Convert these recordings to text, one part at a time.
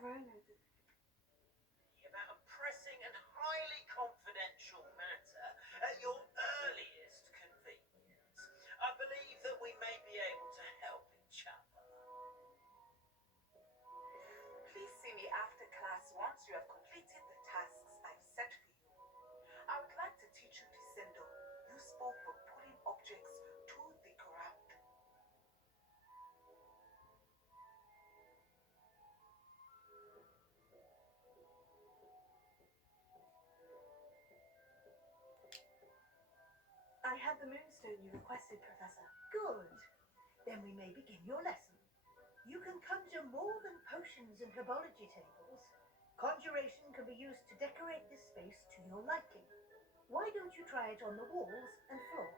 About a pressing and highly confidential matter at your earliest convenience. I believe that we may be able to help each other. Please see me after class once you have completed the tasks I've set for you. I would like to teach you descendo, useful for pulling objects to the ground. I have the moonstone you requested, Professor. Good. Then we may begin your lesson. You can conjure more than potions and herbology tables. Conjuration can be used to decorate this space to your liking. Why don't you try it on the walls and floor?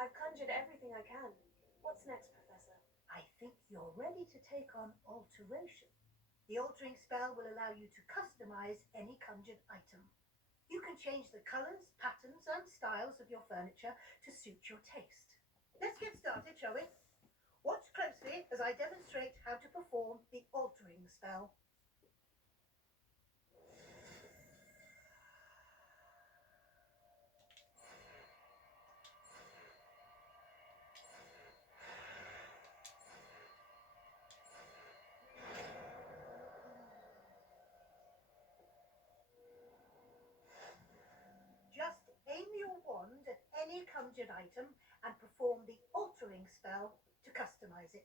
I've conjured everything I can. What's next, Professor? I think you're ready to take on alteration. The altering spell will allow you to customize any conjured item. You can change the colors, patterns, and styles of your furniture to suit your taste. Let's get started, shall we? Watch closely as I demonstrate how to perform the altering spell. Just aim your wand at any conjured item and perform the altering spell to customize it.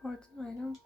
What's an item?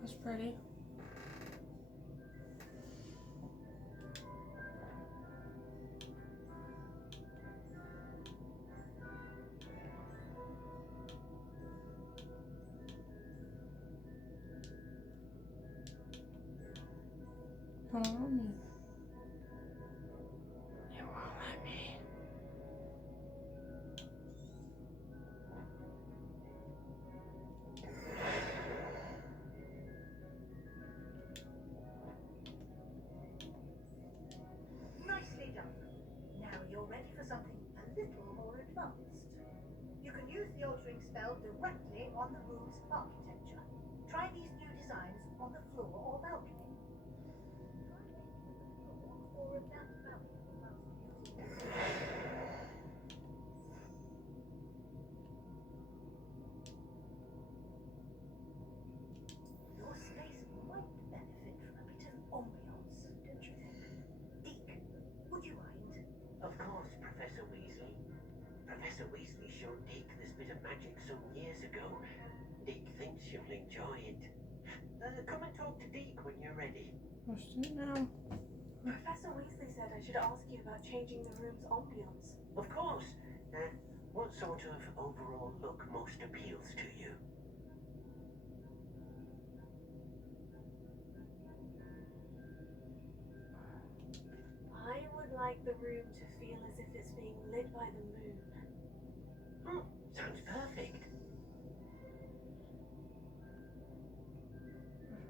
That's pretty. It won't let me. It won't let me. Nicely done. Now you're ready for something a little more advanced. You can use the altering spell directly on the room's architecture. Try these new designs on the floor or balcony. Come and talk to Deke when you're ready. Let's do it now. Professor Weasley said I should ask you about changing the room's ambience. Of course. What sort of overall look most appeals to you? I would like the room to feel as if it's being lit by the moon. Sounds perfect.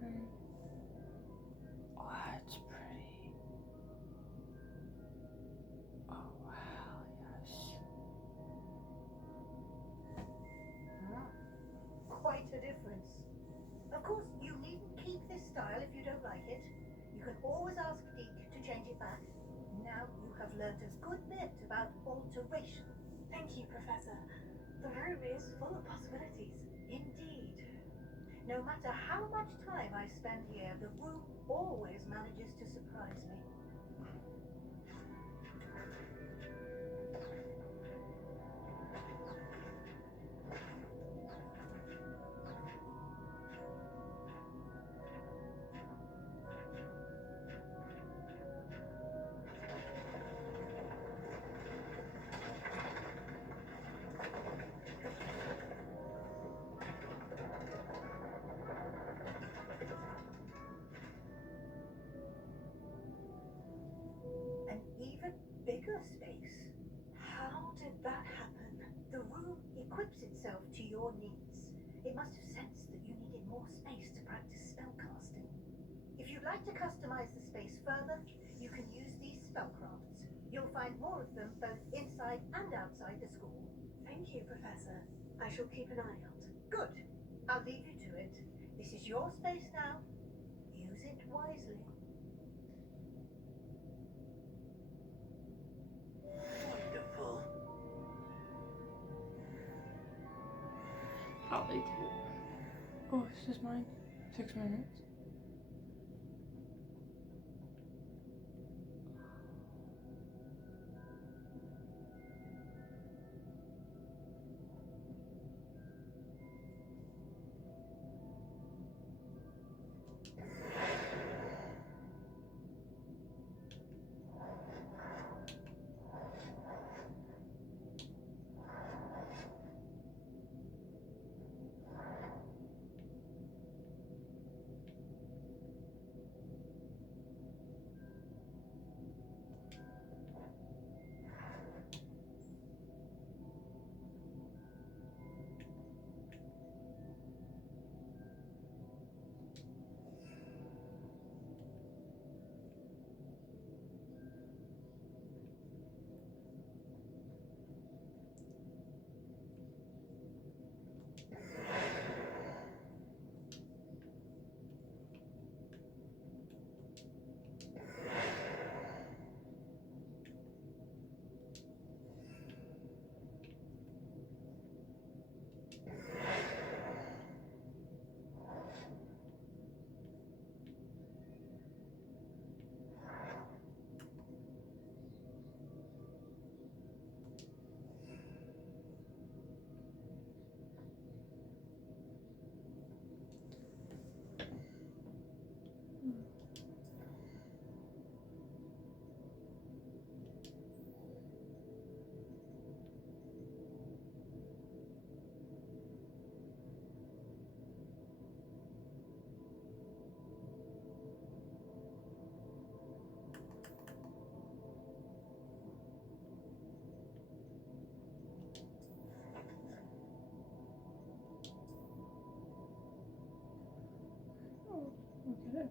Okay. Oh, that's pretty. Oh, wow, yes. Quite a difference. Of course, you needn't keep this style if you don't like it. You can always ask Deke to change it back. Now you have learned a good bit about alteration. Thank you, Professor. The room is full of possibilities. Indeed. No matter how much time I spend here, the room always manages to surprise me. An even bigger space. How did that happen? The room equips itself to your needs. It must have sensed that you needed more space to practice spellcasting. If you'd like to customize the space further, you can use these spellcrafts. You'll find more of them both inside and outside the school. Thank you, Professor. I shall keep an eye out. Good. I'll leave you to it. This is your space now. Use it wisely. Wonderful. I'll take it. Oh, this is mine. 6 minutes. Oh, look at it.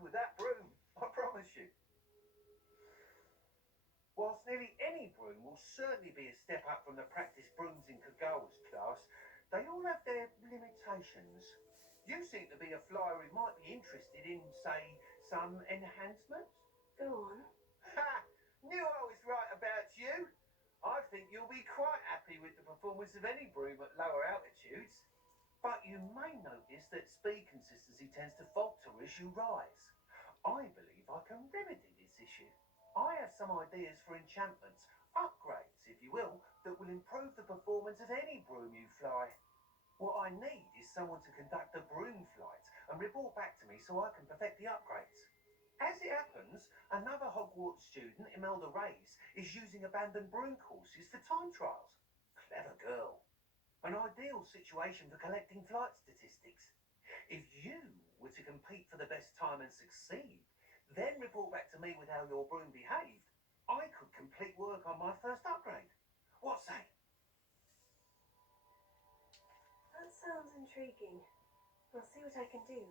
with that broom, I promise you. Whilst nearly any broom will certainly be a step up from the practice brooms in Kagawa's class, they all have their limitations. You seem to be a flyer who might be interested in, say, some enhancements. Go on. Ha! Knew I was right about you. I think you'll be quite happy with the performance of any broom at lower altitudes. But you may notice that speed consistency tends to falter as you rise. I believe I can remedy this issue. I have some ideas for enchantments, upgrades, if you will, that will improve the performance of any broom you fly. What I need is someone to conduct a broom flight and report back to me so I can perfect the upgrades. As it happens, another Hogwarts student, Imelda Reyes, is using abandoned broom courses for time trials. Clever girl. An ideal situation for collecting flight statistics. If you were to compete for the best time and succeed, then report back to me with how your broom behaved, I could complete work on my first upgrade. What say? That sounds intriguing. I'll see what I can do.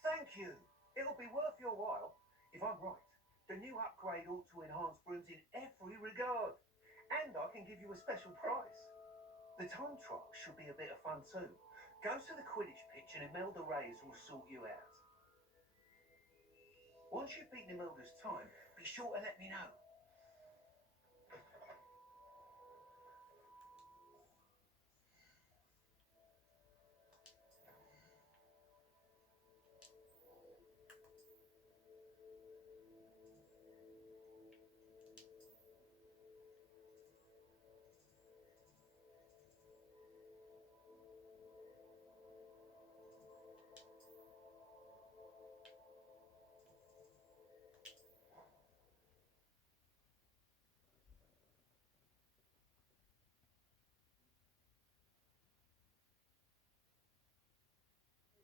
Thank you. It'll be worth your while. If I'm right, the new upgrade ought to enhance brooms in every regard. And I can give you a special prize. The time trial should be a bit of fun too. Go to the Quidditch pitch and Imelda Reyes will sort you out. Once you've beaten Imelda's time, be sure to let me know.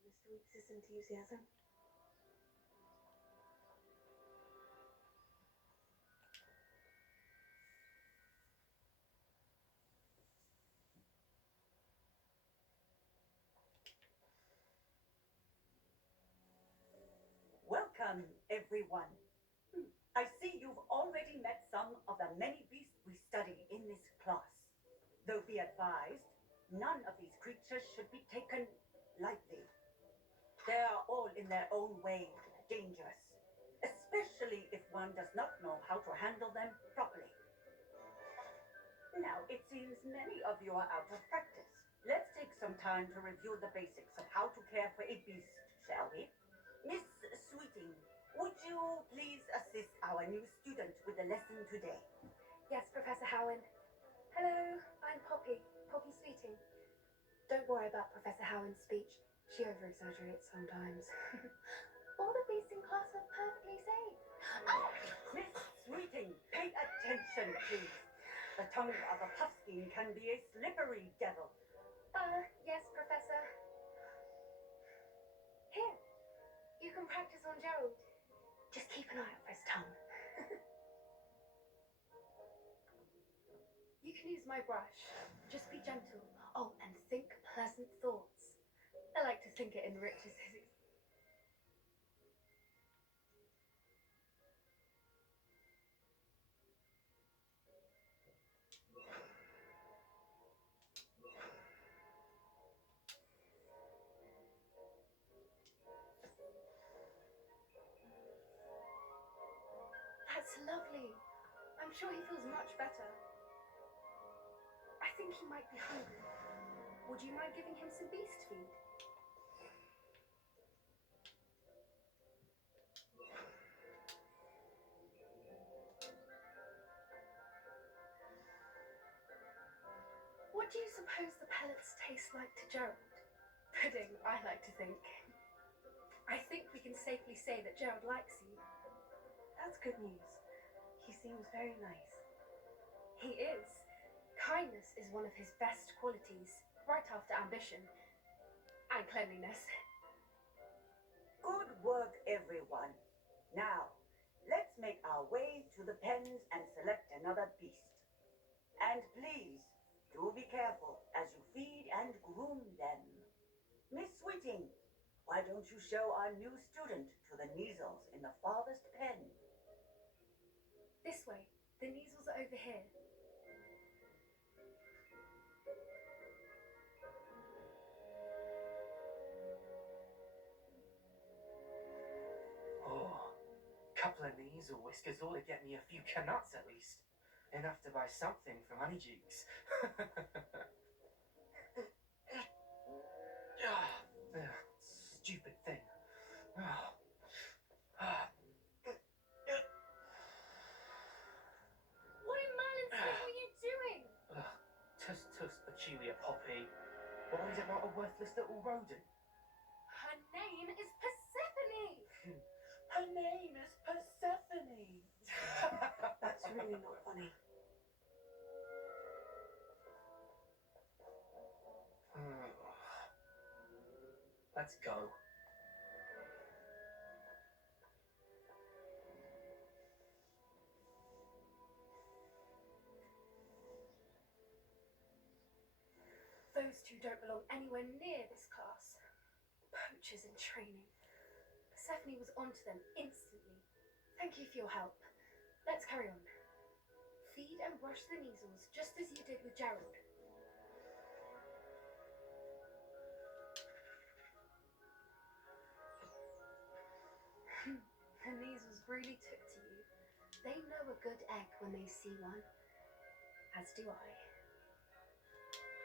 Mr. Weeks' enthusiasm. Welcome, everyone. I see you've already met some of the many beasts we study in this class. Though be advised, none of these creatures should be taken lightly. They are all in their own way dangerous, especially if one does not know how to handle them properly. Now, it seems many of you are out of practice. Let's take some time to review the basics of how to care for a beast, shall we? Miss Sweeting, would you please assist our new student with the lesson today? Yes, Professor Howin. Hello, I'm Poppy. Poppy Sweeting. Don't worry about Professor Howin's speech. She over-exaggerates sometimes. All the beasts in class are perfectly safe. Oh, Miss Sweeting, pay attention, please. The tongue of a puffskein can be a slippery devil. Yes, Professor. Here, you can practice on Gerald. Just keep an eye out for his tongue. You can use my brush. Just be gentle. Oh, and think pleasant thoughts. I like to think it enriches his. That's lovely. I'm sure he feels much better. I think he might be hungry. Would you mind giving him some beast feed? What do you suppose the pellets taste like to Gerald? Pudding, I like to think. I think we can safely say that Gerald likes you. That's good news. He seems very nice. He is. Kindness is one of his best qualities, right after ambition and cleanliness. Good work, everyone. Now, let's make our way to the pens and select another beast. And please, do be careful as you feed and groom them. Miss Sweeting, Why don't you show our new student to the measles in the farthest pen? This way. The measles are over here. Oh, couple of nasal whiskers ought to get me a few canuts at least. Enough to buy something from Honeydukes. Stupid thing. What in Merlin's name were you doing? Tuss tuss peculiar poppy. Why is it not a worthless little rodent? Her name is Persephone! Her name is Persephone. That's really not funny. Let's go. Those two don't belong anywhere near this class. Poachers in training. Persephone was onto them instantly. Thank you for your help. Let's carry on. Feed and brush the measles just as you did with Gerald. The measles really took to you. They know a good egg when they see one. As do I.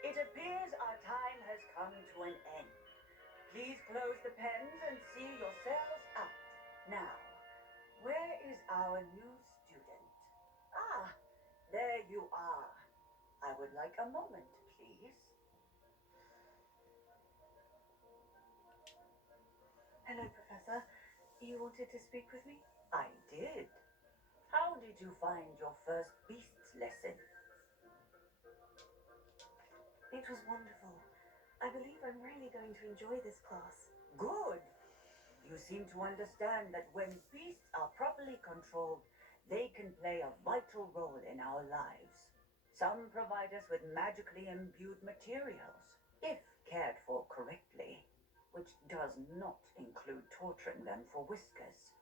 It appears our time has come to an end. Please close the pens and see yourselves out. Now, where is our new student? Ah, there you are. I would like a moment, please. Hello, Professor. You wanted to speak with me? I did. How did you find your first beasts lesson? It was wonderful. I believe I'm really going to enjoy this class. Good. You seem to understand that when beasts are properly controlled, they can play a vital role in our lives. Some provide us with magically imbued materials, if cared for correctly, which does not include torturing them for whiskers.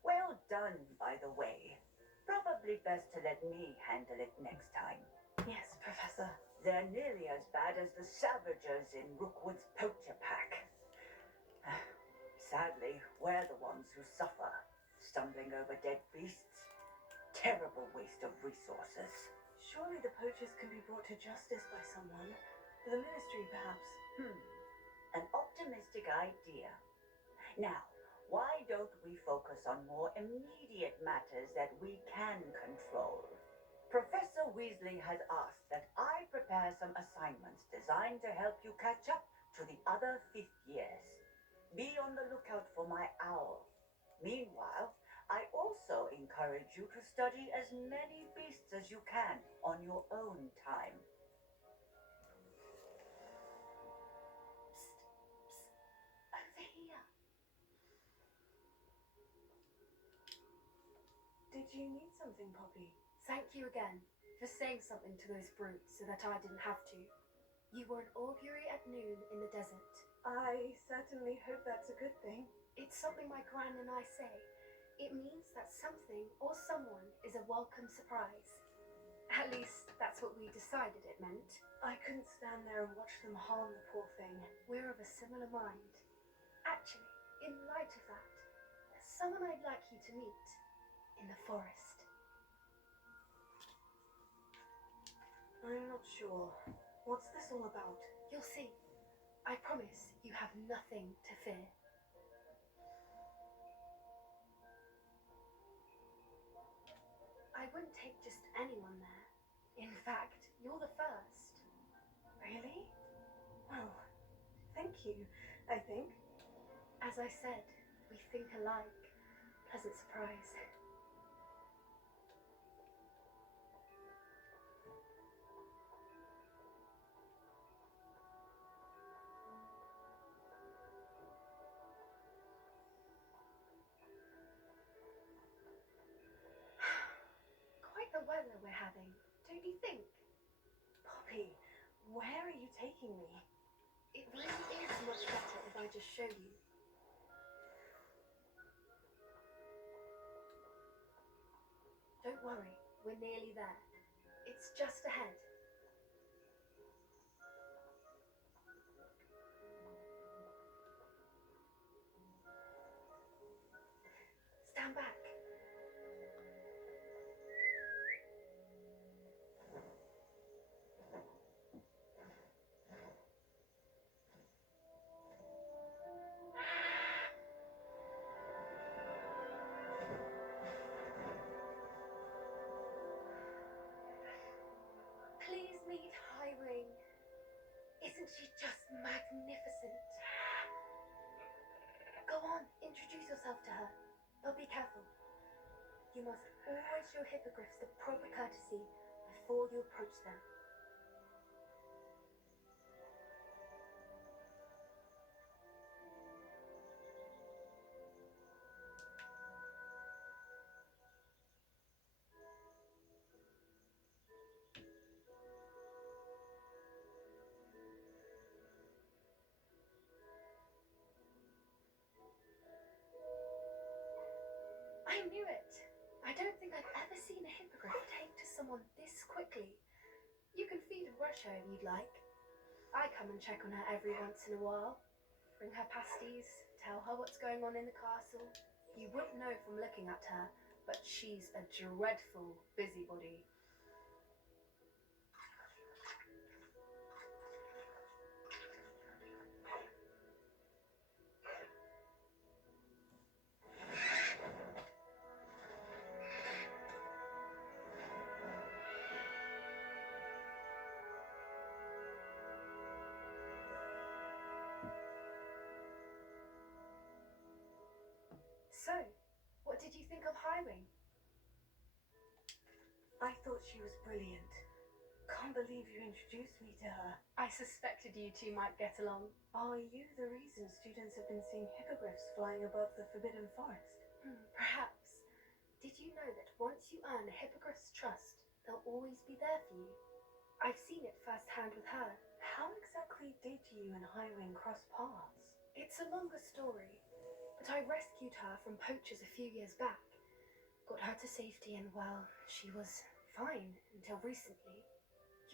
Well done, by the way. Probably best to let me handle it next time. Yes, Professor. They're nearly as bad as the Savagers in Rookwood's poacher pack. Sadly, we're the ones who suffer, stumbling over dead beasts. Terrible waste of resources. Surely the poachers can be brought to justice by someone. The ministry, perhaps. An optimistic idea. Now, why don't we focus on more immediate matters that we can control? Professor Weasley has asked that I prepare some assignments designed to help you catch up to the other 5th years. Be on the lookout for my owl. Meanwhile, I also encourage you to study as many beasts as you can on your own time. Over here. Did you need something, Poppy? Thank you again for saying something to those brutes so that I didn't have to. You were an augury at noon in the desert. I certainly hope that's a good thing. It's something my gran and I say. It means that something or someone is a welcome surprise. At least that's what we decided it meant. I couldn't stand there and watch them harm the poor thing. We're of a similar mind. Actually, in light of that, there's someone I'd like you to meet in the forest. I'm not sure. What's this all about? You'll see. I promise you have nothing to fear. I wouldn't take just anyone there. In fact, you're the first. Really? Well, thank you, I think. As I said, we think alike. Pleasant surprise. Quite the weather we're having, don't you think? Poppy, where are you taking me? It really is much better if I just show you? Don't worry, we're nearly there. It's just ahead. Stand back. Please meet Highwing. Isn't she just magnificent? Go on, introduce yourself to her. But be careful. You must always show hippogriffs the proper courtesy before you approach them. I knew it! I don't think I've ever seen a hippogriff take to someone this quickly. You can feed and brush her if you'd like. I come and check on her every once in a while. Bring her pasties, tell her what's going on in the castle. You wouldn't know from looking at her, but she's a dreadful busybody. So, what did you think of Highwing? I thought she was brilliant. Can't believe you introduced me to her. I suspected you two might get along. Are you the reason students have been seeing hippogriffs flying above the Forbidden Forest? Perhaps. Did you know that once you earn a hippogriff's trust, they'll always be there for you? I've seen it firsthand with her. How exactly did you and Highwing cross paths? It's a longer story, but I rescued her from poachers a few years back. Got her to safety and, well, she was fine until recently.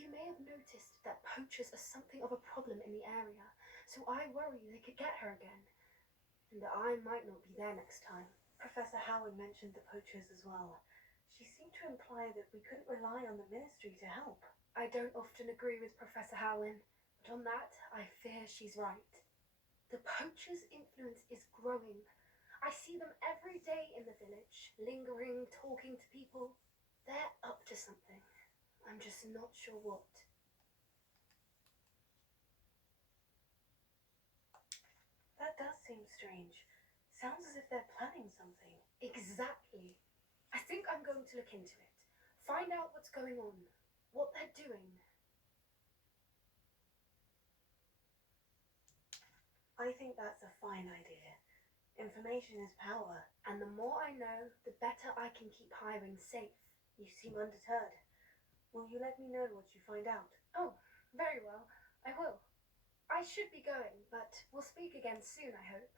You may have noticed that poachers are something of a problem in the area, so I worry they could get her again, and that I might not be there next time. Professor Howard mentioned the poachers as well. She seemed to imply that we couldn't rely on the ministry to help. I don't often agree with Professor Howlin, but on that, I fear she's right. The poachers' influence is growing. I see them every day in the village, lingering, talking to people. They're up to something. I'm just not sure what. That does seem strange. Sounds as if they're planning something. Exactly. I think I'm going to look into it. Find out what's going on, what they're doing. I think that's a fine idea. Information is power. And the more I know, the better I can keep Highwing safe. You seem undeterred. Will you let me know what you find out? Oh, very well. I will. I should be going, but we'll speak again soon, I hope.